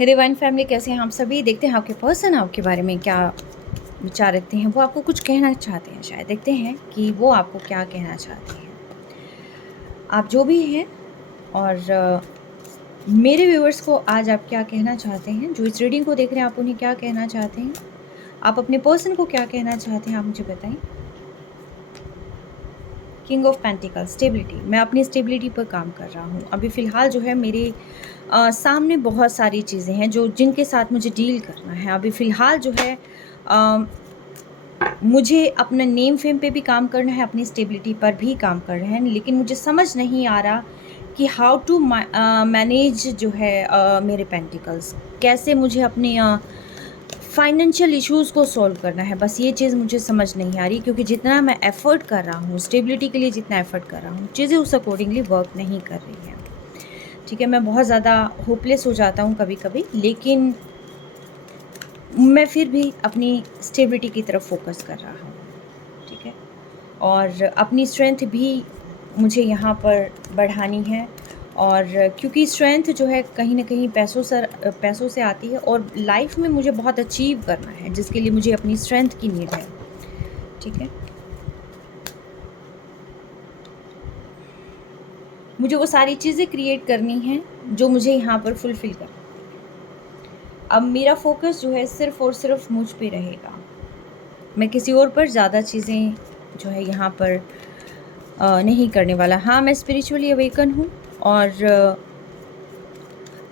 हे divine family, कैसे हैं आप सभी। देखते हैं आपके पर्सन आपके बारे में क्या विचार रखते हैं। वो आपको कुछ कहना चाहते हैं, शायद देखते हैं कि वो आपको क्या कहना चाहते हैं। आप जो भी हैं और मेरे व्यूअर्स को आज आप क्या कहना चाहते हैं, जो इस रीडिंग को देख रहे हैं, आप उन्हें क्या कहना चाहते हैं, आप अपने पर्सन को क्या कहना चाहते हैं, आप मुझे बताएं। King of pentacle, stability. मैं अपनी स्टेबिलिटी पर काम कर रहा हूँ। अभी फ़िलहाल जो है मेरे सामने बहुत सारी चीज़ें हैं जो जिनके साथ मुझे डील करना है। अभी फ़िलहाल जो है मुझे अपना नेम फेम पे भी काम करना है, अपनी स्टेबिलिटी पर भी काम करना है, लेकिन मुझे समझ नहीं आ रहा कि हाउ टू मैनेज जो है मेरे पेंटिकल्स, कैसे मुझे अपने फाइनेंशियल इश्यूज़ को सॉल्व करना है। बस ये चीज़ मुझे समझ नहीं आ रही, क्योंकि जितना मैं एफ़र्ट कर रहा हूँ स्टेबिलिटी के लिए, जितना एफ़र्ट कर रहा हूँ, चीज़ें उस अकॉर्डिंगली वर्क नहीं कर रही हैं। ठीक है, मैं बहुत ज़्यादा होपलेस हो जाता हूँ कभी कभी, लेकिन मैं फिर भी अपनी स्टेबिलिटी की तरफ फोकस कर रहा हूँ। ठीक है, और अपनी स्ट्रेंथ भी मुझे यहाँ पर बढ़ानी है, और क्योंकि स्ट्रेंथ जो है कहीं ना कहीं पैसों से आती है, और लाइफ में मुझे बहुत अचीव करना है, जिसके लिए मुझे अपनी स्ट्रेंथ की नीड है। ठीक है, मुझे वो सारी चीज़ें क्रिएट करनी हैं जो मुझे यहाँ पर फुलफ़िल करना है। अब मेरा फोकस जो है सिर्फ़ और सिर्फ मुझ पे रहेगा। मैं किसी और पर ज़्यादा चीज़ें जो है यहाँ पर नहीं करने वाला। हाँ, मैं स्पिरिचुअली अवेकन हूँ, और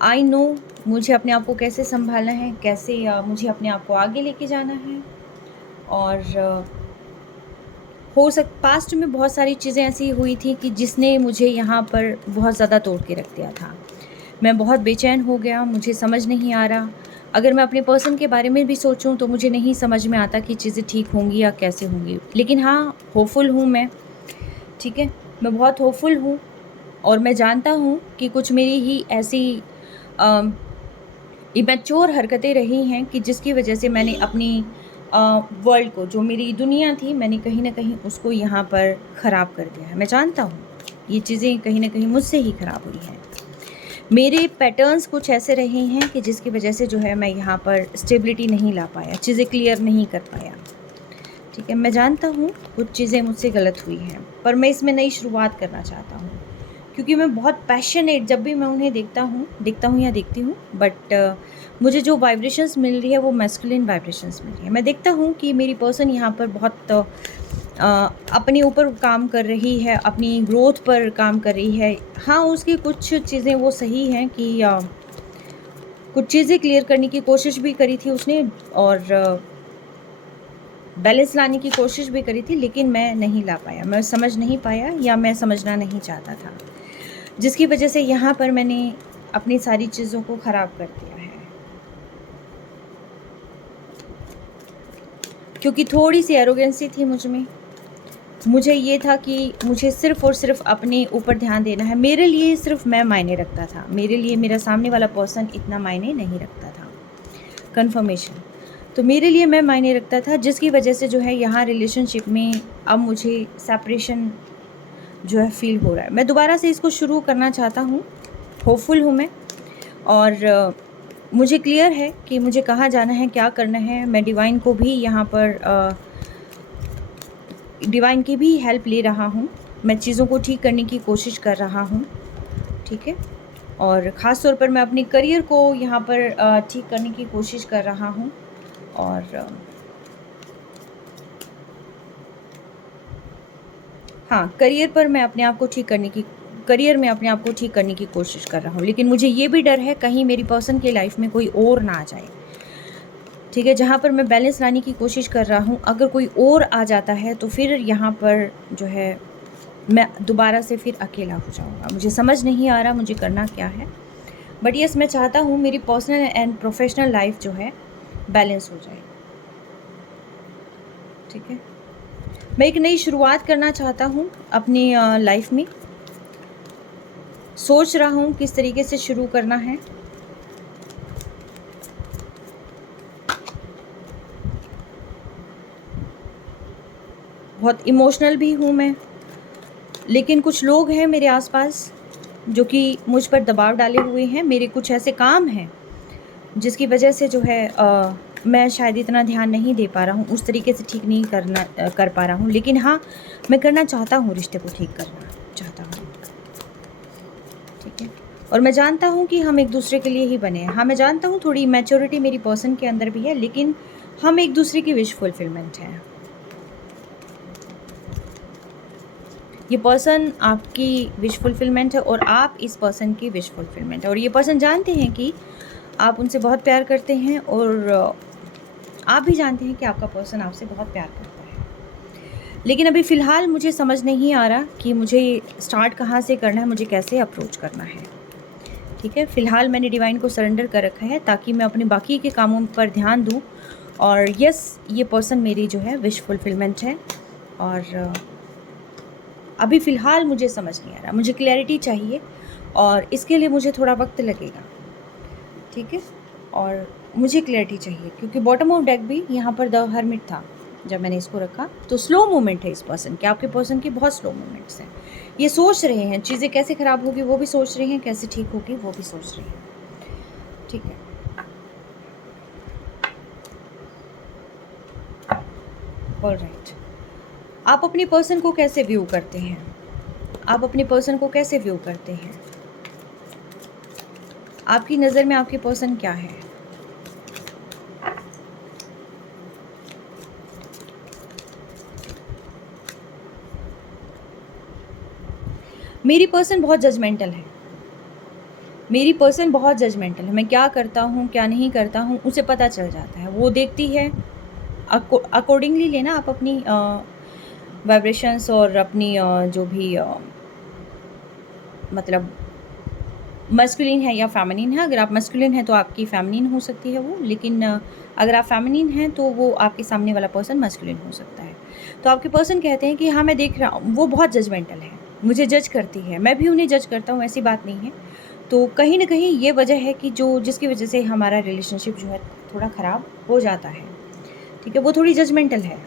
आई नो मुझे अपने आप को कैसे संभालना है, कैसे मुझे अपने आप को आगे लेके जाना है। और पास्ट में बहुत सारी चीज़ें ऐसी हुई थी कि जिसने मुझे यहाँ पर बहुत ज़्यादा तोड़ के रख दिया था। मैं बहुत बेचैन हो गया, मुझे समझ नहीं आ रहा। अगर मैं अपने पर्सन के बारे में भी सोचूं तो मुझे नहीं समझ में आता कि चीज़ें ठीक होंगी या कैसे होंगी। लेकिन हाँ, होपफुल हूँ मैं। ठीक है, मैं बहुत होपफुल हूँ, और मैं जानता हूँ कि कुछ मेरी ही ऐसी इमैच्योर हरकतें रही हैं कि जिसकी वजह से मैंने अपनी वर्ल्ड को, जो मेरी दुनिया थी, मैंने कहीं ना कहीं उसको यहाँ पर ख़राब कर दिया है। मैं जानता हूँ ये चीज़ें कहीं ना कहीं मुझसे ही ख़राब हुई हैं। मेरे पैटर्न्स कुछ ऐसे रहे हैं कि जिसकी वजह से जो है मैं यहाँ पर स्टेबिलिटी नहीं ला पाया, चीज़ें क्लियर नहीं कर पाया। ठीक है, मैं जानता हूँ कुछ चीज़ें मुझसे गलत हुई हैं, पर मैं इसमें नई शुरुआत करना चाहता हूँ, क्योंकि मैं बहुत पैशनेट, जब भी मैं उन्हें देखता हूँ या देखती हूँ, बट मुझे जो वाइब्रेशंस मिल रही है वो मैस्कुलिन वाइब्रेशंस मिल रही है। मैं देखता हूँ कि मेरी पर्सन यहाँ पर बहुत अपने ऊपर काम कर रही है, अपनी ग्रोथ पर काम कर रही है। हाँ, उसकी कुछ चीज़ें वो सही हैं कि कुछ चीज़ें क्लियर करने की कोशिश भी करी थी उसने, और बैलेंस लाने की कोशिश भी करी थी, लेकिन मैं नहीं ला पाया, मैं समझ नहीं पाया, या मैं समझना नहीं चाहता था, जिसकी वजह से यहाँ पर मैंने अपनी सारी चीज़ों को ख़राब कर दिया है। क्योंकि थोड़ी सी एरोगेंसी थी मुझ में। मुझे ये था कि मुझे सिर्फ़ और सिर्फ अपने ऊपर ध्यान देना है। मेरे लिए सिर्फ मैं मायने रखता था, मेरे लिए मेरा सामने वाला पर्सन इतना मायने नहीं रखता था। कन्फर्मेशन, तो मेरे लिए मैं मायने रखता था, जिसकी वजह से जो है यहाँ रिलेशनशिप में अब मुझे सेपरेशन जो है फील हो रहा है। मैं दोबारा से इसको शुरू करना चाहता हूँ, होपफुल हूँ मैं, और मुझे क्लियर है कि मुझे कहाँ जाना है, क्या करना है। मैं डिवाइन को भी यहाँ पर डिवाइन की भी हेल्प ले रहा हूँ। मैं चीज़ों को ठीक करने की कोशिश कर रहा हूँ। ठीक है, और ख़ास तौर पर मैं अपने करियर को यहाँ पर ठीक करने की कोशिश कर रहा हूँ, और हाँ, करियर में अपने आप को ठीक करने की कोशिश कर रहा हूँ। लेकिन मुझे ये भी डर है कहीं मेरी पर्सन की लाइफ में कोई और ना आ जाए। ठीक है, जहाँ पर मैं बैलेंस लाने की कोशिश कर रहा हूँ, अगर कोई और आ जाता है तो फिर यहाँ पर जो है मैं दोबारा से फिर अकेला हो जाऊँगा। मुझे समझ नहीं आ रहा मुझे करना क्या है, बट यस, मैं चाहता हूँ मेरी पर्सनल एंड प्रोफेशनल लाइफ जो है बैलेंस हो जाए। ठीक है, मैं एक नई शुरुआत करना चाहता हूँ अपनी लाइफ में। सोच रहा हूँ किस तरीके से शुरू करना है। बहुत इमोशनल भी हूँ मैं, लेकिन कुछ लोग हैं मेरे आसपास जो कि मुझ पर दबाव डाले हुए हैं। मेरे कुछ ऐसे काम हैं जिसकी वजह से जो है मैं शायद इतना ध्यान नहीं दे पा रहा हूँ, उस तरीके से ठीक नहीं कर पा रहा हूँ। लेकिन हाँ, मैं करना चाहता हूँ, रिश्ते को ठीक करना चाहता हूँ, ठीक है। और मैं जानता हूँ कि हम एक दूसरे के लिए ही बने हैं। हाँ, मैं जानता हूँ थोड़ी मैच्योरिटी मेरी पर्सन के अंदर भी है, लेकिन हम एक दूसरे की विश फुलफिलमेंट हैं। ये पर्सन आपकी विश फुलफिलमेंट है और आप इस पर्सन की विश फुलफिलमेंट है। और ये पर्सन जानते हैं कि आप उनसे बहुत प्यार करते हैं और आप भी जानते हैं कि आपका पर्सन आपसे बहुत प्यार करता है। लेकिन अभी फ़िलहाल मुझे समझ नहीं आ रहा कि मुझे स्टार्ट कहाँ से करना है, मुझे कैसे अप्रोच करना है, ठीक है। फ़िलहाल मैंने डिवाइन को सरेंडर कर रखा है ताकि मैं अपने बाकी के कामों पर ध्यान दूँ। और यस, ये पर्सन मेरी जो है विश फुलफिलमेंट है। और अभी फ़िलहाल मुझे समझ नहीं आ रहा, मुझे क्लैरिटी चाहिए और इसके लिए मुझे थोड़ा वक्त लगेगा, ठीक है। और मुझे क्लैरिटी चाहिए क्योंकि बॉटम ऑफ डेक भी यहाँ पर द हर्मिट था जब मैंने इसको रखा। तो स्लो मूवमेंट है इस पर्सन के, आपके पर्सन की बहुत स्लो मूवमेंट्स हैं। ये सोच रहे हैं चीज़ें कैसे ख़राब होगी वो भी सोच रहे हैं, कैसे ठीक होगी वो भी सोच रहे हैं, ठीक है। ऑलराइट, आप अपनी पर्सन को कैसे व्यू करते हैं? आप अपने पर्सन को कैसे व्यू करते हैं? आपकी नज़र में आपकी पर्सन क्या है? मेरी पर्सन बहुत जजमेंटल है। मेरी पर्सन बहुत जजमेंटल है। मैं क्या करता हूँ क्या नहीं करता हूँ उसे पता चल जाता है, वो देखती है। अकॉर्डिंगली लेना आप अपनी वाइब्रेशंस और अपनी जो भी मतलब मस्कुलिन है या फेमिनिन है। अगर आप मस्कुलिन है तो आपकी फेमिनिन हो सकती है वो, लेकिन अगर आप फेमिनिन हैं तो वो आपके सामने वाला पर्सन मस्कुलिन हो सकता है। तो आपके पर्सन कहते हैं कि हाँ मैं देख रहा हूँ, वो बहुत जजमेंटल है, मुझे जज करती है, मैं भी उन्हें जज करता हूँ, ऐसी बात नहीं है। तो कहीं ना कहीं ये वजह है कि जिसकी वजह से हमारा रिलेशनशिप जो है थोड़ा ख़राब हो जाता है, ठीक है। वो थोड़ी जजमेंटल है।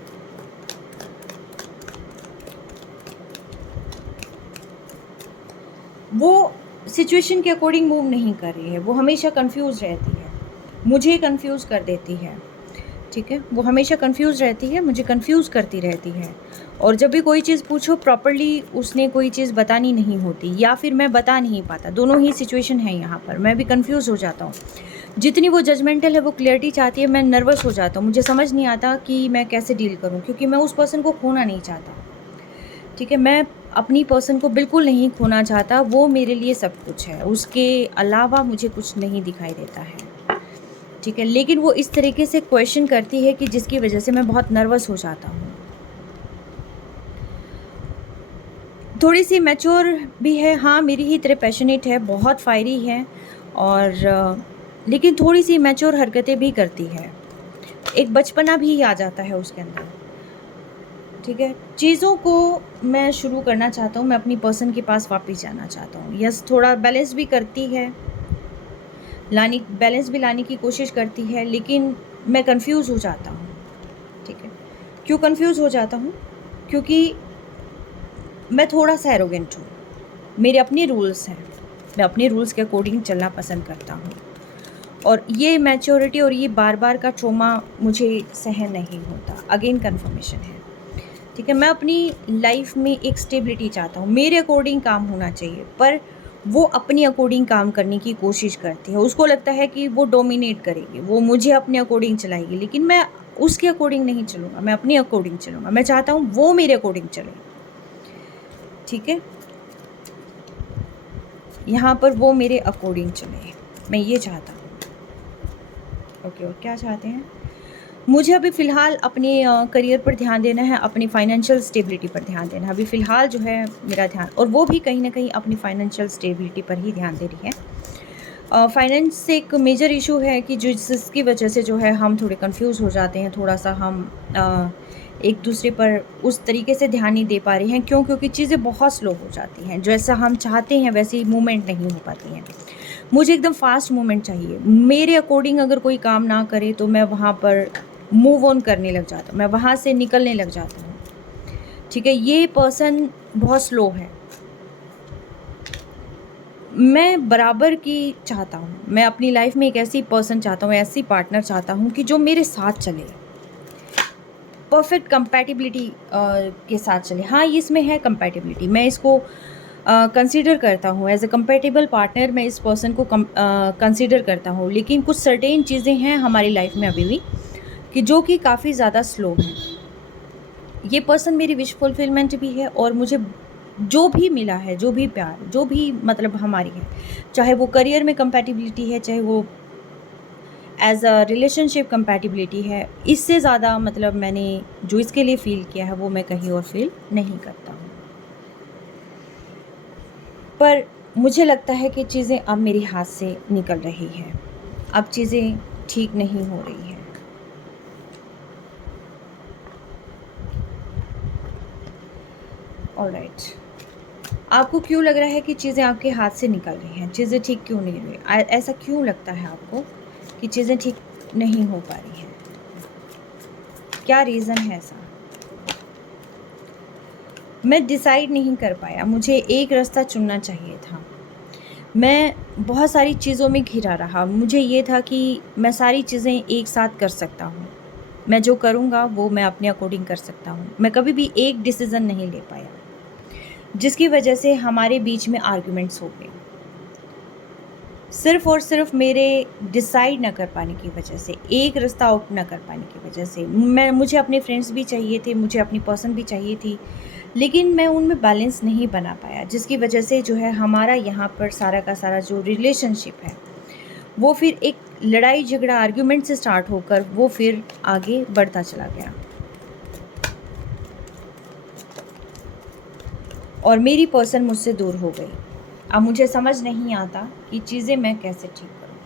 वो सिचुएशन के अकॉर्डिंग मूव नहीं कर रही है, वो हमेशा कंफ्यूज रहती है, मुझे कंफ्यूज कर देती है, ठीक है। वो हमेशा कंफ्यूज रहती है, मुझे कंफ्यूज करती रहती है। और जब भी कोई चीज़ पूछो प्रॉपरली उसने कोई चीज़ बतानी नहीं होती या फिर मैं बता नहीं पाता, दोनों ही सिचुएशन है यहाँ पर। मैं भी कंफ्यूज हो जाता हूँ। जितनी वो जजमेंटल है, वो क्लियरिटी चाहती है, मैं नर्वस हो जाता हूँ। मुझे समझ नहीं आता कि मैं कैसे डील करूँ, क्योंकि मैं उस पर्सन को खोना नहीं चाहता, ठीक है। मैं अपनी पर्सन को बिल्कुल नहीं खोना चाहता, वो मेरे लिए सब कुछ है, उसके अलावा मुझे कुछ नहीं दिखाई देता है, ठीक है। लेकिन वो इस तरीके से क्वेश्चन करती है कि जिसकी वजह से मैं बहुत नर्वस हो जाता हूँ। थोड़ी सी मैच्योर भी है, हाँ मेरी ही तरह पैशनेट है, बहुत फायरी है और लेकिन थोड़ी सी मैच्योर हरकतें भी करती है, एक बचपना भी आ जाता है उसके अंदर, ठीक है। चीज़ों को मैं शुरू करना चाहता हूँ, मैं अपनी पर्सन के पास वापस जाना चाहता हूँ। यस, थोड़ा बैलेंस भी करती है, बैलेंस भी लाने की कोशिश करती है, लेकिन मैं कंफ्यूज हो जाता हूँ, ठीक है। क्यों कंफ्यूज हो जाता हूँ? क्योंकि मैं थोड़ा सा एरोगेंट हूँ, मेरे अपने रूल्स हैं, मैं अपने रूल्स के अकॉर्डिंग चलना पसंद करता हूँ। और ये मैच्योरिटी और ये बार बार का ट्रॉमा मुझे सहन नहीं होता। अगेन कन्फर्मेशन है, ठीक है। मैं अपनी लाइफ में एक स्टेबिलिटी चाहता हूँ, मेरे अकॉर्डिंग काम होना चाहिए, पर वो अपनी अकॉर्डिंग काम करने की कोशिश करती है। उसको लगता है कि वो डोमिनेट करेगी, वो मुझे अपने अकॉर्डिंग चलाएगी, लेकिन मैं उसके अकॉर्डिंग नहीं चलूँगा, मैं अपने अकॉर्डिंग चलूँगा। मैं चाहता हूँ वो मेरे अकॉर्डिंग चले, ठीक है। यहाँ पर वो मेरे अकॉर्डिंग चले, मैं ये चाहता हूँ, ओके। और क्या चाहते हैं? मुझे अभी फ़िलहाल अपने करियर पर ध्यान देना है, अपनी फाइनेंशियल स्टेबिलिटी पर ध्यान देना है। अभी फ़िलहाल जो है मेरा ध्यान, और वो भी कहीं ना कहीं अपनी फाइनेंशियल स्टेबिलिटी पर ही ध्यान दे रही है। फाइनेंस एक मेजर इशू है कि जिसकी वजह से जो है हम थोड़े कंफ्यूज हो जाते हैं, थोड़ा सा हम एक दूसरे पर उस तरीके से ध्यान नहीं दे पा रहे हैं। क्यों? क्योंकि चीज़ें बहुत स्लो हो जाती हैं, जैसा हम चाहते हैं वैसी मूवमेंट नहीं हो पाती हैं। मुझे एकदम फास्ट मूवमेंट चाहिए, मेरे अकॉर्डिंग अगर कोई काम ना करे तो मैं वहाँ पर मूव ऑन करने लग जाता हूँ, मैं वहाँ से निकलने लग जाता हूँ, ठीक है। ये पर्सन बहुत स्लो है, मैं बराबर की चाहता हूँ। मैं अपनी लाइफ में एक ऐसी पर्सन चाहता हूँ, ऐसी पार्टनर चाहता हूँ कि जो मेरे साथ चले, परफेक्ट कंपैटिबिलिटी के साथ चले। हाँ, इसमें है कंपैटिबिलिटी, मैं इसको कंसीडर करता हूँ एज़ अ कंपैटिबल पार्टनर। मैं इस पर्सन को कंसीडर करता हूँ, लेकिन कुछ सर्टेन चीज़ें हैं हमारी लाइफ में अभी भी कि जो कि काफ़ी ज़्यादा स्लो हैं। ये पर्सन मेरी विश फुलफिलमेंट भी है, और मुझे जो भी मिला है, जो भी प्यार, जो भी मतलब हमारी है, चाहे वो करियर में कंपैटिबिलिटी है, चाहे वो एज़ अ रिलेशनशिप कंपैटिबिलिटी है, इससे ज़्यादा मतलब मैंने जो इसके लिए फ़ील किया है वो मैं कहीं और फ़ील नहीं करता हूँ। पर मुझे लगता है कि चीज़ें अब मेरे हाथ से निकल रही हैं, अब चीज़ें ठीक नहीं हो रही हैं। ऑलराइट, आपको क्यों लग रहा है कि चीज़ें आपके हाथ से निकल रही हैं? चीज़ें ठीक क्यों नहीं हो रही? ऐसा क्यों लगता है आपको कि चीज़ें ठीक नहीं हो पा रही हैं? क्या रीज़न है ऐसा? मैं डिसाइड नहीं कर पाया, मुझे एक रास्ता चुनना चाहिए था। मैं बहुत सारी चीज़ों में घिरा रहा। मुझे ये था कि मैं सारी चीज़ें एक साथ कर सकता हूँ। मैं जो करूँगा वो मैं अपने अकॉर्डिंग कर सकता हूँ। मैं कभी भी एक डिसीज़न नहीं ले पाया, जिसकी वजह से हमारे बीच में आर्ग्यूमेंट्स हो गए। सिर्फ़ और सिर्फ़ मेरे डिसाइड ना कर पाने की वजह से, एक रास्ता आउट ना कर पाने की वजह से। मुझे अपने फ्रेंड्स भी चाहिए थे, मुझे अपनी पर्सन भी चाहिए थी, लेकिन मैं उनमें बैलेंस नहीं बना पाया, जिसकी वजह से जो है हमारा यहाँ पर सारा का सारा जो रिलेशनशिप है, वो फिर एक लड़ाई झगड़ा आर्ग्यूमेंट से स्टार्ट होकर वो फिर आगे बढ़ता चला गया। और मेरी पर्सन मुझसे दूर हो गई। अब मुझे समझ नहीं आता कि चीज़ें मैं कैसे ठीक करूँ।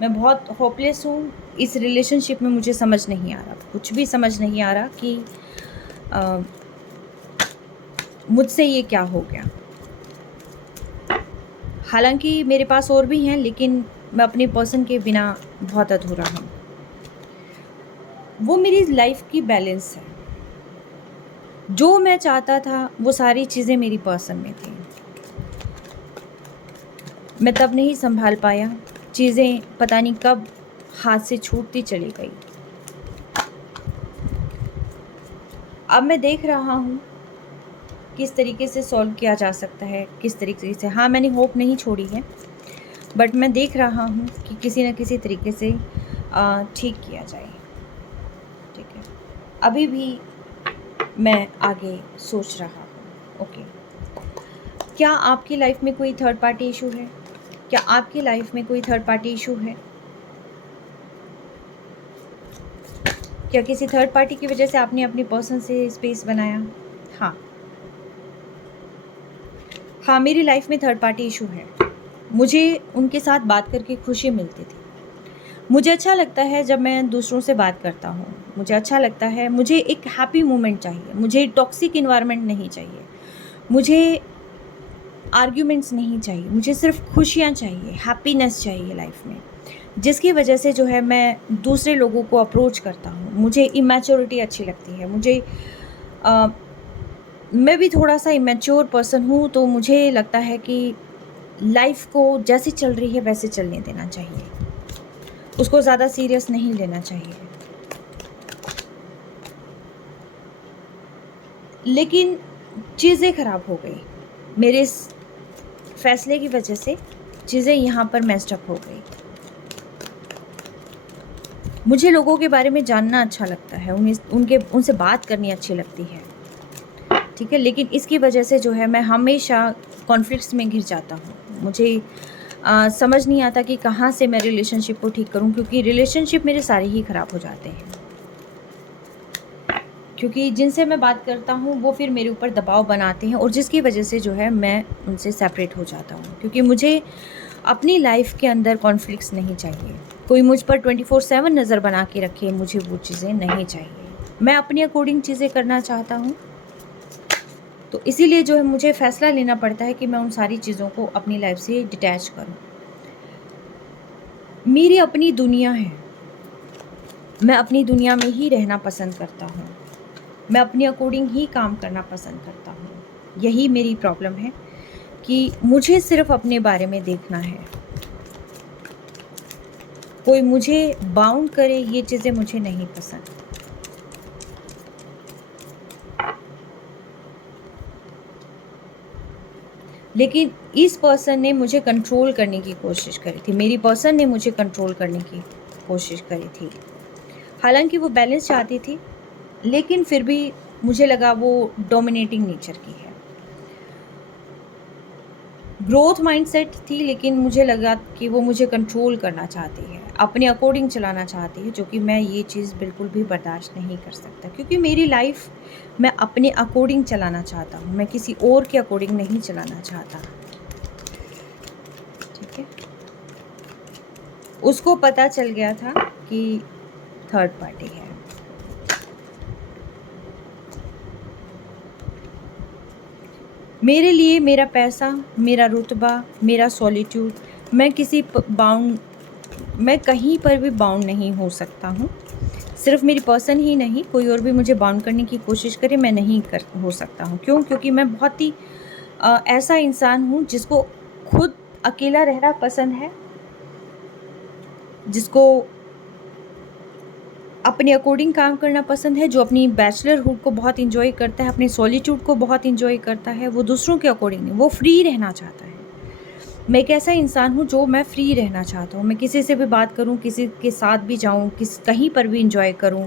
मैं बहुत होपलेस हूँ इस रिलेशनशिप में, मुझे समझ नहीं आ रहा, कुछ भी समझ नहीं आ रहा कि मुझसे ये क्या हो गया। हालांकि मेरे पास और भी हैं, लेकिन मैं अपने पर्सन के बिना बहुत अधूरा हूँ। वो मेरी लाइफ की बैलेंस है। जो मैं चाहता था वो सारी चीज़ें मेरी पर्सन में थी। मैं तब नहीं संभाल पाया, चीज़ें पता नहीं कब हाथ से छूटती चली गई। अब मैं देख रहा हूँ किस तरीके से सॉल्व किया जा सकता है, किस तरीके से। हाँ, मैंने होप नहीं छोड़ी है, बट मैं देख रहा हूँ कि किसी न किसी तरीके से ठीक किया जाए। ठीक है, अभी भी मैं आगे सोच रहा हूँ। ओके, क्या आपकी लाइफ में कोई थर्ड पार्टी इशू है? क्या आपकी लाइफ में कोई थर्ड पार्टी इशू है? क्या किसी थर्ड पार्टी की वजह से आपने अपनी पर्सन से स्पेस बनाया? हाँ, हाँ, मेरी लाइफ में थर्ड पार्टी इशू है। मुझे उनके साथ बात करके खुशी मिलती थी। मुझे अच्छा लगता है जब मैं दूसरों से बात करता हूँ। मुझे अच्छा लगता है, मुझे एक हैप्पी मोमेंट चाहिए, मुझे टॉक्सिक इन्वायरमेंट नहीं चाहिए, मुझे आर्ग्यूमेंट्स नहीं चाहिए, मुझे सिर्फ खुशियाँ चाहिए, हैप्पीनेस चाहिए लाइफ में। जिसकी वजह से जो है मैं दूसरे लोगों को अप्रोच करता हूँ। मुझे इमैच्योरिटी अच्छी लगती है। अ, मैं भी थोड़ा-सा इमैच्योर पर्सन हूँ, तो मुझे लगता है कि लाइफ़ को जैसे चल रही है वैसे चलने देना चाहिए। उसको ज़्यादा सीरियस नहीं लेना चाहिए। लेकिन चीज़ें ख़राब हो गई। मेरे इस फ़ैसले की वजह से चीज़ें यहाँ पर मेस्ड अप हो गई। मुझे लोगों के बारे में जानना अच्छा लगता है, उनसे बात करनी अच्छी लगती है, ठीक है? लेकिन इसकी वजह से जो है मैं हमेशा कॉन्फ्लिक्ट्स में घिर जाता हूँ। मुझे समझ नहीं आता कि कहाँ से मैं रिलेशनशिप को ठीक करूँ, क्योंकि रिलेशनशिप मेरे सारे ही ख़राब हो जाते हैं। क्योंकि जिनसे मैं बात करता हूँ वो फिर मेरे ऊपर दबाव बनाते हैं, और जिसकी वजह से जो है मैं उनसे सेपरेट हो जाता हूँ, क्योंकि मुझे अपनी लाइफ के अंदर कॉन्फ्लिक्ट्स नहीं चाहिए। कोई मुझ पर 24/7 नज़र बना के रखे, मुझे वो चीज़ें नहीं चाहिए। मैं अपने अकॉर्डिंग चीज़ें करना चाहता हूँ, तो इसीलिए जो है मुझे फ़ैसला लेना पड़ता है कि मैं उन सारी चीज़ों को अपनी लाइफ से डिटैच करूँ। मेरी अपनी दुनिया है, मैं अपनी दुनिया में ही रहना पसंद करता हूँ। मैं अपने अकॉर्डिंग ही काम करना पसंद करता हूँ। यही मेरी प्रॉब्लम है कि मुझे सिर्फ़ अपने बारे में देखना है। कोई मुझे बाउंड करे, ये चीज़ें मुझे नहीं पसंद। लेकिन इस पर्सन ने मुझे कंट्रोल करने की कोशिश करी थी, मेरी पर्सन ने मुझे कंट्रोल करने की कोशिश करी थी। हालाँकि वो बैलेंस चाहती थी, लेकिन फिर भी मुझे लगा वो डोमिनेटिंग नेचर की है। ग्रोथ माइंडसेट थी, लेकिन मुझे लगा कि वो मुझे कंट्रोल करना चाहती है, अपने अकॉर्डिंग चलाना चाहती है, जो कि मैं ये चीज़ बिल्कुल भी बर्दाश्त नहीं कर सकता, क्योंकि मेरी लाइफ मैं अपने अकॉर्डिंग चलाना चाहता हूँ, मैं किसी और के अकॉर्डिंग नहीं चलाना चाहता। ठीक है, उसको पता चल गया था कि थर्ड पार्टी है। मेरे लिए मेरा पैसा, मेरा रुतबा, मेरा सॉलिट्यूड, मैं कहीं पर भी बाउंड नहीं हो सकता हूँ। सिर्फ़ मेरी पर्सन ही नहीं, कोई और भी मुझे बाउंड करने की कोशिश करे, मैं नहीं कर हो सकता हूँ। क्यों? क्योंकि मैं बहुत ही ऐसा इंसान हूँ जिसको खुद अकेला रहना पसंद है, जिसको अपने अकॉर्डिंग काम करना पसंद है, जो अपनी बैचलरहुड को बहुत एन्जॉय करता है, अपने सॉलिट्यूड को बहुत एन्जॉय करता है, वो दूसरों के अकॉर्डिंग नहीं, वो फ्री रहना चाहता है। मैं एक ऐसा इंसान हूँ जो मैं फ्री रहना चाहता हूँ, मैं किसी से भी बात करूँ, किसी के साथ भी जाऊँ, कहीं पर भी एन्जॉय करूँ,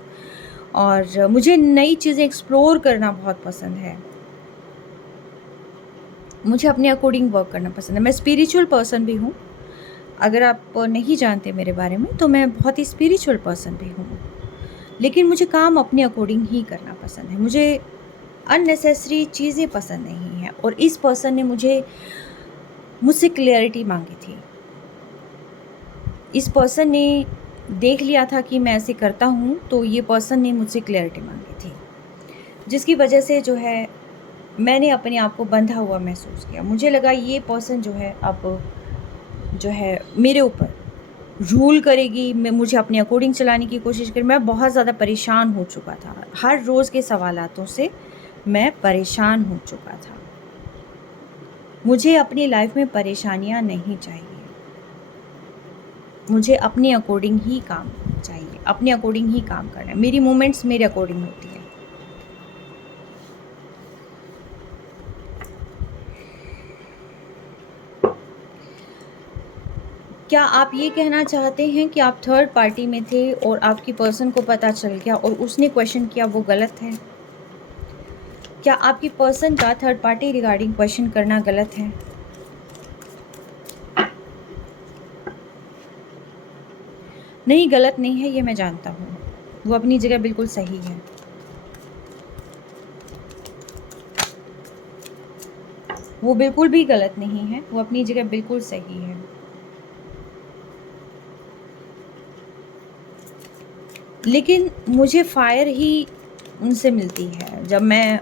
और मुझे नई चीज़ें एक्सप्लोर करना बहुत पसंद है। मुझे अपने अकॉर्डिंग वर्क करना पसंद है। मैं स्पिरिचुअल पर्सन भी हूँ। अगर आप नहीं जानते मेरे बारे में, तो मैं बहुत ही स्पिरिचुअल पर्सन भी हूँ। लेकिन मुझे काम अपने अकॉर्डिंग ही करना पसंद है। मुझे अननेसेसरी चीज़ें पसंद नहीं हैं, और इस पर्सन ने मुझसे क्लैरिटी मांगी थी। इस पर्सन ने देख लिया था कि मैं ऐसे करता हूँ, तो ये पर्सन ने मुझसे क्लैरिटी मांगी थी, जिसकी वजह से जो है मैंने अपने आप को बंधा हुआ महसूस किया। मुझे लगा ये पर्सन जो है अब जो है मेरे ऊपर रूल करेगी, मैं मुझे अपने अकॉर्डिंग चलाने की कोशिश करी। मैं बहुत ज़्यादा परेशान हो चुका था। हर रोज़ के सवालातों से मैं परेशान हो चुका था। मुझे अपनी लाइफ में परेशानियाँ नहीं चाहिए। मुझे अपने अकॉर्डिंग ही काम चाहिए, अपने अकॉर्डिंग ही काम करना है। मेरी मूवमेंट्स मेरे अकॉर्डिंग होती है। क्या आप ये कहना चाहते हैं कि आप थर्ड पार्टी में थे और आपकी पर्सन को पता चल गया और उसने क्वेश्चन किया, वो गलत है? क्या आपकी पर्सन का थर्ड पार्टी रिगार्डिंग क्वेश्चन करना गलत है? नहीं, गलत नहीं है, ये मैं जानता हूँ। वो अपनी जगह बिल्कुल सही है। वो बिल्कुल भी गलत नहीं है, वो अपनी जगह बिल्कुल सही है। लेकिन मुझे फायर ही उनसे मिलती है जब मैं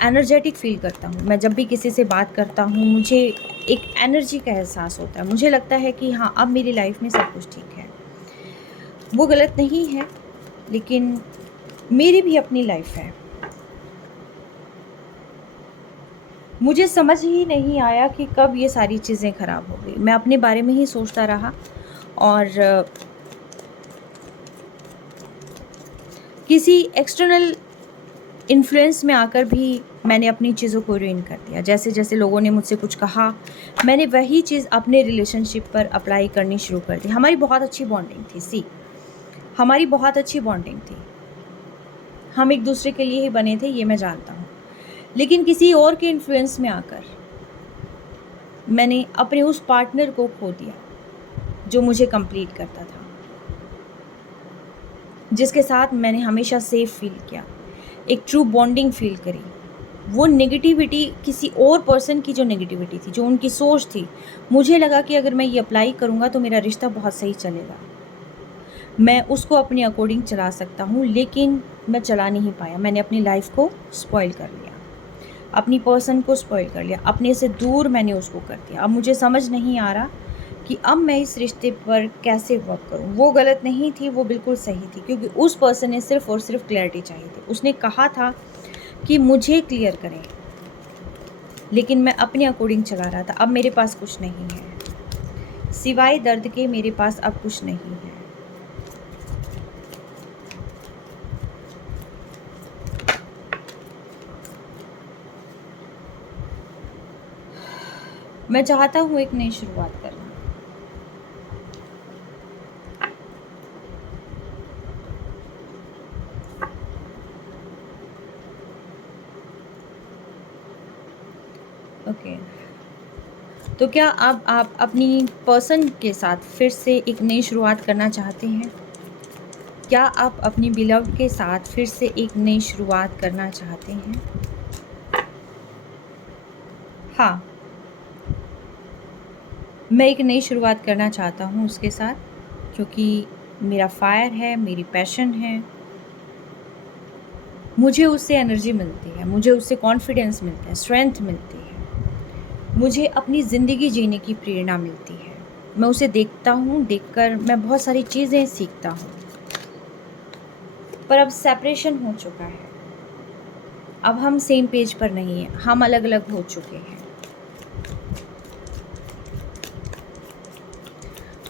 एनर्जेटिक फ़ील करता हूँ। मैं जब भी किसी से बात करता हूँ, मुझे एक एनर्जी का एहसास होता है। मुझे लगता है कि हाँ, अब मेरी लाइफ में सब कुछ ठीक है। वो गलत नहीं है, लेकिन मेरी भी अपनी लाइफ है। मुझे समझ ही नहीं आया कि कब ये सारी चीज़ें ख़राब हो गई। मैं अपने बारे में ही सोचता रहा, और किसी एक्सटर्नल इन्फ्लुएंस में आकर भी मैंने अपनी चीज़ों को रुइन कर दिया। जैसे जैसे लोगों ने मुझसे कुछ कहा, मैंने वही चीज़ अपने रिलेशनशिप पर अप्लाई करनी शुरू कर दी। हमारी बहुत अच्छी बॉन्डिंग थी, हमारी बहुत अच्छी बॉन्डिंग थी। हम एक दूसरे के लिए ही बने थे, ये मैं जानता हूँ। लेकिन किसी और के इन्फ्लुएंस में आकर मैंने अपने उस पार्टनर को खो दिया जो मुझे कंप्लीट करता था, जिसके साथ मैंने हमेशा सेफ फील किया, एक ट्रू बॉन्डिंग फील करी। वो नेगेटिविटी किसी और पर्सन की जो नेगेटिविटी थी, जो उनकी सोच थी, मुझे लगा कि अगर मैं ये अप्लाई करूँगा तो मेरा रिश्ता बहुत सही चलेगा, मैं उसको अपने अकॉर्डिंग चला सकता हूँ। लेकिन मैं चला नहीं पाया। मैंने अपनी लाइफ को स्पॉइल कर लिया, अपनी पर्सन को स्पॉइल कर लिया, अपने से दूर मैंने उसको कर दिया। अब मुझे समझ नहीं आ रहा कि अब मैं इस रिश्ते पर कैसे वर्क करूं। वो गलत नहीं थी, वो बिल्कुल सही थी, क्योंकि उस पर्सन ने सिर्फ़ और सिर्फ क्लैरिटी चाहिए थी। उसने कहा था कि मुझे क्लियर करें, लेकिन मैं अपने अकॉर्डिंग चला रहा था। अब मेरे पास कुछ नहीं है, सिवाय दर्द के मेरे पास अब कुछ नहीं है। मैं चाहता हूँ एक नई शुरुआत करना। ओके, तो क्या अब आप अपनी पर्सन के साथ फिर से एक नई शुरुआत करना चाहते हैं? क्या आप अपनी बिलव्ड के साथ फिर से एक नई शुरुआत करना चाहते हैं? हाँ, मैं एक नई शुरुआत करना चाहता हूँ उसके साथ, क्योंकि मेरा फायर है, मेरी पैशन है, मुझे उससे एनर्जी मिलती है, मुझे उससे कॉन्फिडेंस मिलता है, स्ट्रेंथ मिलती है, मुझे अपनी ज़िंदगी जीने की प्रेरणा मिलती है। मैं उसे देखता हूँ, देखकर मैं बहुत सारी चीज़ें सीखता हूँ। पर अब सेपरेशन हो चुका है, अब हम सेम पेज पर नहीं हैं, हम अलग अलग हो चुके हैं।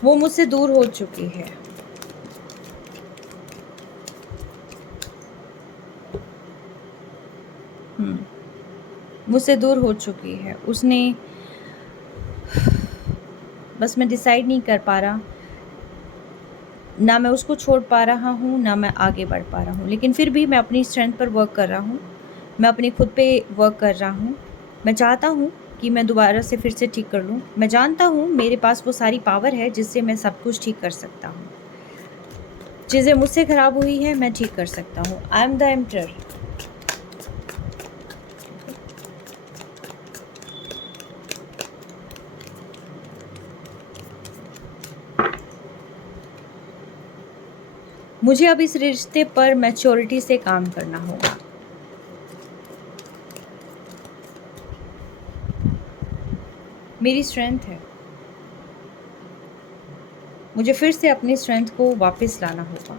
वो मुझसे दूर हो चुकी है। मुझसे दूर हो चुकी है। उसने, बस मैं डिसाइड नहीं कर पा रहा, ना मैं उसको छोड़ पा रहा हूँ, ना मैं आगे बढ़ पा रहा हूँ। लेकिन फिर भी मैं अपनी स्ट्रेंथ पर वर्क कर रहा हूँ, मैं अपने खुद पे वर्क कर रहा हूँ। मैं चाहता हूँ कि मैं दोबारा से फिर से ठीक कर लूँ। मैं जानता हूँ मेरे पास वो सारी पावर है जिससे मैं सब कुछ ठीक कर सकता हूँ। चीज़ें मुझसे ख़राब हुई है, मैं ठीक कर सकता हूँ। I am the emperor. मुझे अब इस रिश्ते पर मैच्योरिटी से काम करना होगा। मेरी स्ट्रेंथ है, मुझे फिर से अपनी स्ट्रेंथ को वापस लाना होगा।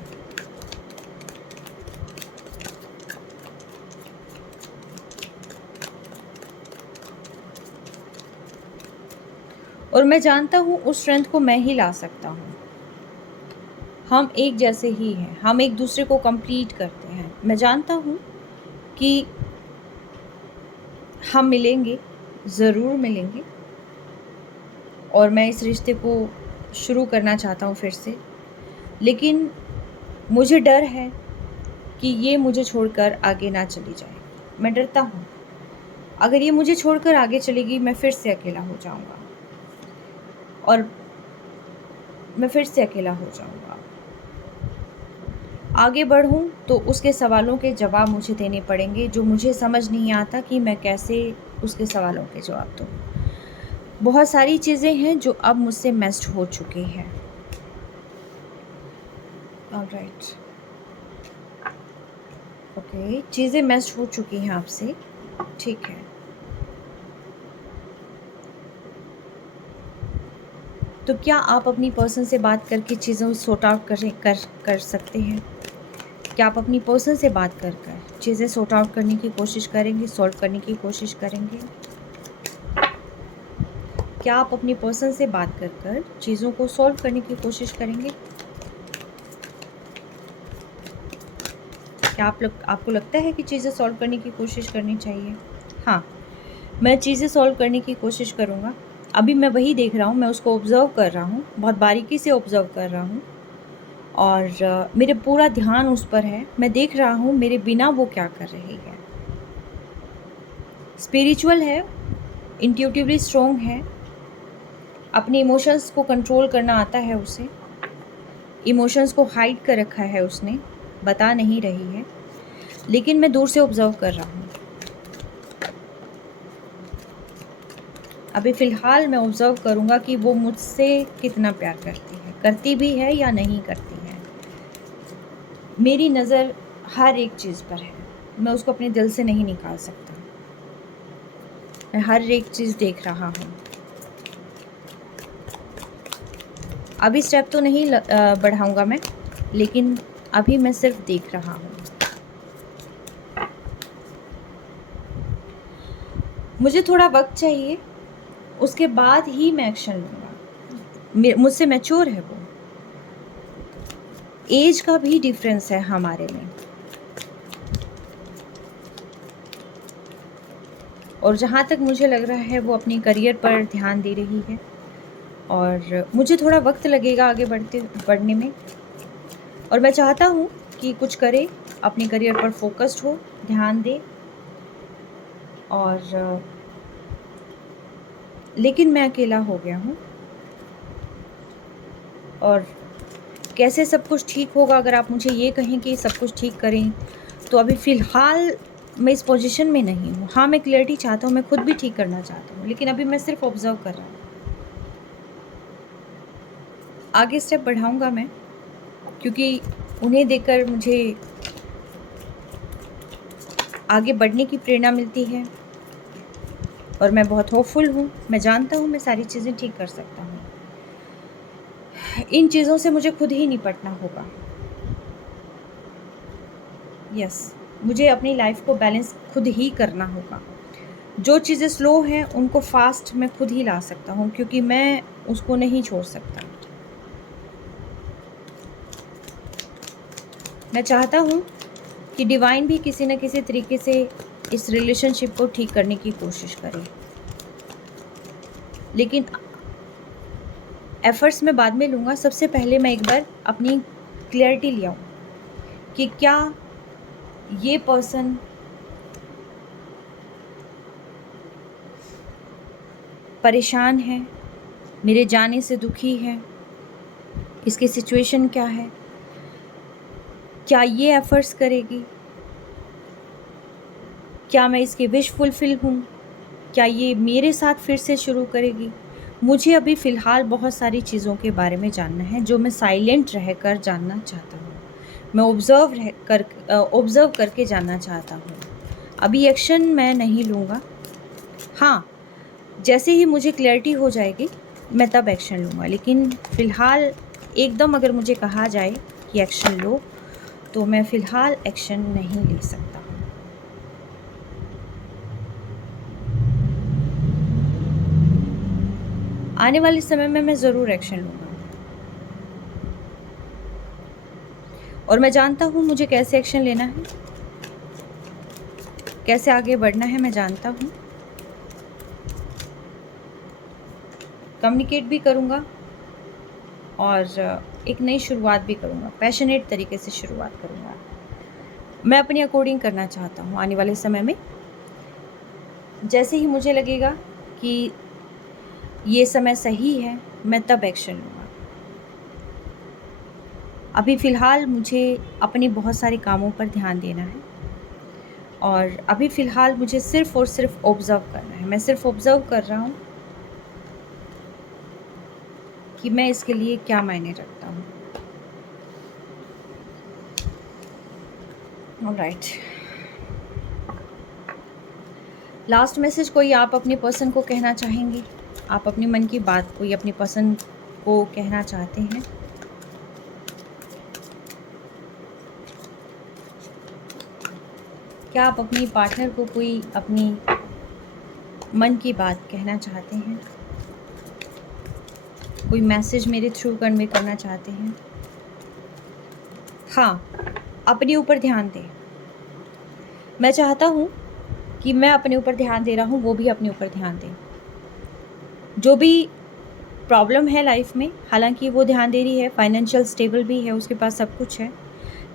और मैं जानता हूँ उस स्ट्रेंथ को मैं ही ला सकता हूँ। हम एक जैसे ही हैं, हम एक दूसरे को कंप्लीट करते हैं। मैं जानता हूँ कि हम मिलेंगे, ज़रूर मिलेंगे, और मैं इस रिश्ते को शुरू करना चाहता हूँ फिर से। लेकिन मुझे डर है कि ये मुझे छोड़कर आगे ना चली जाए। मैं डरता हूँ, अगर ये मुझे छोड़कर आगे चलेगी मैं फिर से अकेला हो जाऊँगा, और मैं फिर से अकेला हो जाऊँगा। आगे बढ़ूँ तो उसके सवालों के जवाब मुझे देने पड़ेंगे, जो मुझे समझ नहीं आता कि मैं कैसे उसके सवालों के जवाब दूँ। बहुत सारी चीज़ें हैं जो अब मुझसे मिस्ड हो चुकी हैं। ऑलराइट, ओके, चीज़ें मिस्ड हो चुकी हैं आपसे, ठीक है। तो क्या आप अपनी पर्सन से बात करके चीज़ों को सॉर्ट आउट कर सकते हैं? क्या आप अपनी पर्सन से बात कर चीज़ें सॉर्ट आउट करने की कोशिश करेंगे, सॉल्व करने की कोशिश करेंगे? क्या आप अपनी पर्सन से बात कर चीज़ों को सॉल्व करने की कोशिश करेंगे? क्या आपको लगता है कि चीज़ें सॉल्व करने की कोशिश करनी चाहिए? हाँ, मैं चीज़ें सॉल्व करने की कोशिश करूँगा। अभी मैं वही देख रहा हूँ, मैं उसको ऑब्ज़र्व कर रहा हूँ, बहुत बारीकी से ऑब्ज़र्व कर रहा हूँ, और मेरे पूरा ध्यान उस पर है। मैं देख रहा हूँ मेरे बिना वो क्या कर रही है। स्पिरिचुअल है, इंट्यूटिवली स्ट्रॉन्ग है, अपने इमोशंस को कंट्रोल करना आता है उसे। इमोशंस को हाइड कर रखा है उसने, बता नहीं रही है, लेकिन मैं दूर से ऑब्ज़र्व कर रहा हूँ। अभी फ़िलहाल मैं ऑब्ज़र्व करूँगा कि वो मुझसे कितना प्यार करती है, करती भी है या नहीं करती है। मेरी नज़र हर एक चीज़ पर है, मैं उसको अपने दिल से नहीं निकाल सकता। मैं हर एक चीज़ देख रहा हूँ। अभी स्टेप तो नहीं बढ़ाऊँगा मैं, लेकिन अभी मैं सिर्फ देख रहा हूँ। मुझे थोड़ा वक्त चाहिए, उसके बाद ही मैं एक्शन लूँगा। मुझसे मैच्योर है वो। एज का भी डिफरेंस है हमारे में। और जहाँ तक मुझे लग रहा है वो अपनी करियर पर ध्यान दे रही है, और मुझे थोड़ा वक्त लगेगा आगे बढ़ने में। और मैं चाहता हूँ कि कुछ करे, अपने करियर पर फोकस्ड हो, ध्यान दे। और लेकिन मैं अकेला हो गया हूँ, और कैसे सब कुछ ठीक होगा अगर आप मुझे ये कहें कि सब कुछ ठीक करें, तो अभी फ़िलहाल मैं इस पोजीशन में नहीं हूँ। हाँ, मैं क्लैरिटी चाहता हूँ, मैं खुद भी ठीक करना चाहता हूँ, लेकिन अभी मैं सिर्फ ऑब्ज़र्व कर रहा हूँ। आगे स्टेप बढ़ाऊँगा मैं, क्योंकि उन्हें देखकर मुझे आगे बढ़ने की प्रेरणा मिलती है, और मैं बहुत होपफुल हूँ। मैं जानता हूँ मैं सारी चीज़ें ठीक कर सकता हूँ। इन चीज़ों से मुझे खुद ही निपटना होगा। यस, मुझे अपनी लाइफ को बैलेंस खुद ही करना होगा। जो चीज़ें स्लो हैं उनको फास्ट मैं खुद ही ला सकता हूँ, क्योंकि मैं उसको नहीं छोड़ सकता। मैं चाहता हूँ कि डिवाइन भी किसी न किसी तरीके से इस रिलेशनशिप को ठीक करने की कोशिश करे, लेकिन एफर्ट्स मैं बाद में लूँगा। सबसे पहले मैं एक बार अपनी क्लैरिटी ले आऊँ कि क्या ये पर्सन परेशान है, मेरे जाने से दुखी है, इसकी सिचुएशन क्या है, क्या ये एफर्ट्स करेगी, क्या मैं इसकी विश फुलफिल हूँ, क्या ये मेरे साथ फिर से शुरू करेगी। मुझे अभी फ़िलहाल बहुत सारी चीज़ों के बारे में जानना है, जो मैं साइलेंट रहकर जानना चाहता हूँ। मैं ऑब्ज़र्व करके जानना चाहता हूँ। अभी एक्शन मैं नहीं लूँगा। हाँ, जैसे ही मुझे क्लैरिटी हो जाएगी मैं तब एक्शन लूँगा, लेकिन फ़िलहाल एकदम अगर मुझे कहा जाए कि एक्शन लो, तो मैं फ़िलहाल एक्शन नहीं ले सकता। आने वाले समय में मैं ज़रूर एक्शन लूँगा, और मैं जानता हूँ मुझे कैसे एक्शन लेना है, कैसे आगे बढ़ना है, मैं जानता हूँ। कम्युनिकेट भी करूँगा, और एक नई शुरुआत भी करूँगा, पैशनेट तरीके से शुरुआत करूँगा। मैं अपने अकॉर्डिंग करना चाहता हूँ आने वाले समय में। जैसे ही मुझे लगेगा कि ये समय सही है, मैं तब एक्शन लूँगा। अभी फ़िलहाल मुझे अपने बहुत सारे कामों पर ध्यान देना है, और अभी फ़िलहाल मुझे सिर्फ़ और सिर्फ़ ऑब्ज़र्व करना है। मैं सिर्फ़ ऑब्ज़र्व कर रहा हूँ कि मैं इसके लिए क्या मायने रखता हूँ। ऑलराइट, लास्ट मैसेज कोई आप अपने पर्सन को कहना चाहेंगे? आप अपने मन की बात कोई अपने पर्सन को कहना चाहते हैं? क्या आप अपनी पार्टनर को कोई अपनी मन की बात कहना चाहते हैं? कोई मैसेज मेरे थ्रू कन्वे करना चाहते हैं? हाँ, अपने ऊपर ध्यान दें। मैं चाहता हूँ कि मैं अपने ऊपर ध्यान दे रहा हूँ, वो भी अपने ऊपर ध्यान दें। जो भी प्रॉब्लम है लाइफ में, हालांकि वो ध्यान दे रही है, फाइनेंशियल स्टेबल भी है, उसके पास सब कुछ है,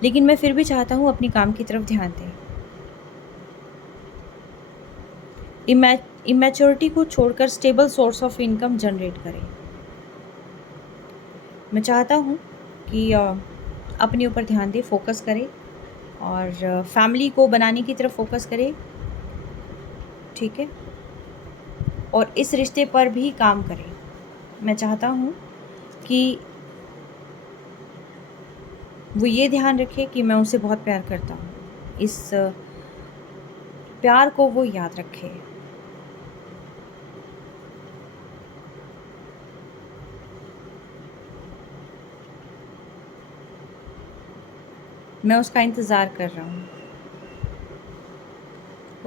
लेकिन मैं फिर भी चाहता हूँ अपनी काम की तरफ ध्यान दें। इमैच्योरिटी को छोड़कर stable source of income generate करें। मैं चाहता हूँ कि अपने ऊपर ध्यान दें, फोकस करें, और फैमिली को बनाने की तरफ फोकस करें, ठीक है, और इस रिश्ते पर भी काम करें। मैं चाहता हूँ कि वो ये ध्यान रखे कि मैं उसे बहुत प्यार करता हूँ। इस प्यार को वो याद रखे। मैं उसका इंतज़ार कर रहा हूँ,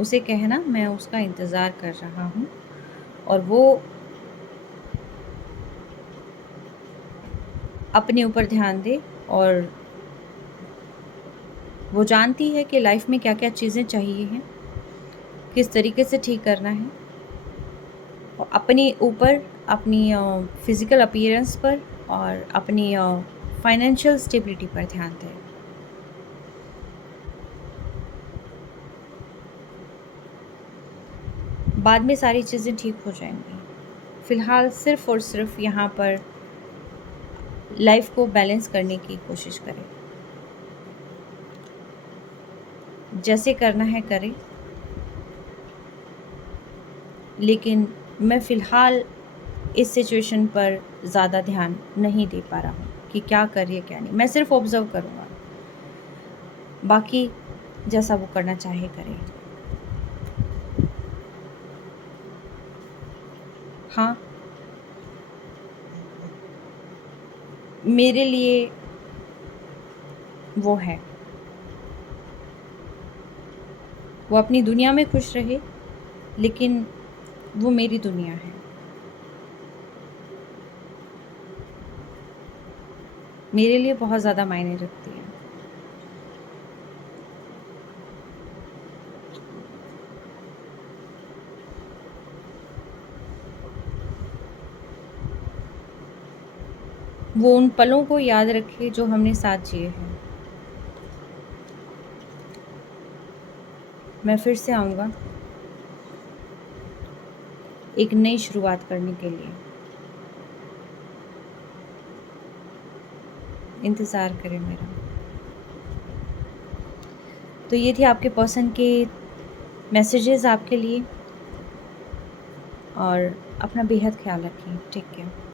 उसे कहना मैं उसका इंतज़ार कर रहा हूँ और वो अपने ऊपर ध्यान दे। और वो जानती है कि लाइफ में क्या-क्या चीज़ें चाहिए हैं, किस तरीके से ठीक करना है, और अपने ऊपर, अपनी फ़िज़िकल अपीयरेंस पर और अपनी फाइनेंशियल स्टेबिलिटी पर ध्यान दें। बाद में सारी चीज़ें ठीक हो जाएँगी। फ़िलहाल सिर्फ़ और सिर्फ़ यहाँ पर लाइफ़ को बैलेंस करने की कोशिश करें। जैसे करना है करें, लेकिन मैं फ़िलहाल इस सिचुएशन पर ज़्यादा ध्यान नहीं दे पा रहा हूँ कि क्या करें क्या नहीं। मैं सिर्फ़ ऑब्ज़र्व करूँगा, बाकी जैसा वो करना चाहे करे। हाँ, मेरे लिए वो है। वो अपनी दुनिया में खुश रहे, लेकिन वो मेरी दुनिया है। मेरे लिए बहुत ज़्यादा मायने रखती है। वो उन पलों को याद रखे जो हमने साथ जिए हैं। मैं फिर से आऊँगा एक नई शुरुआत करने के लिए। इंतज़ार करें मेरा। तो ये थे आपके पर्सन के मैसेजेस आपके लिए, और अपना बेहद ख्याल रखिए। Take care.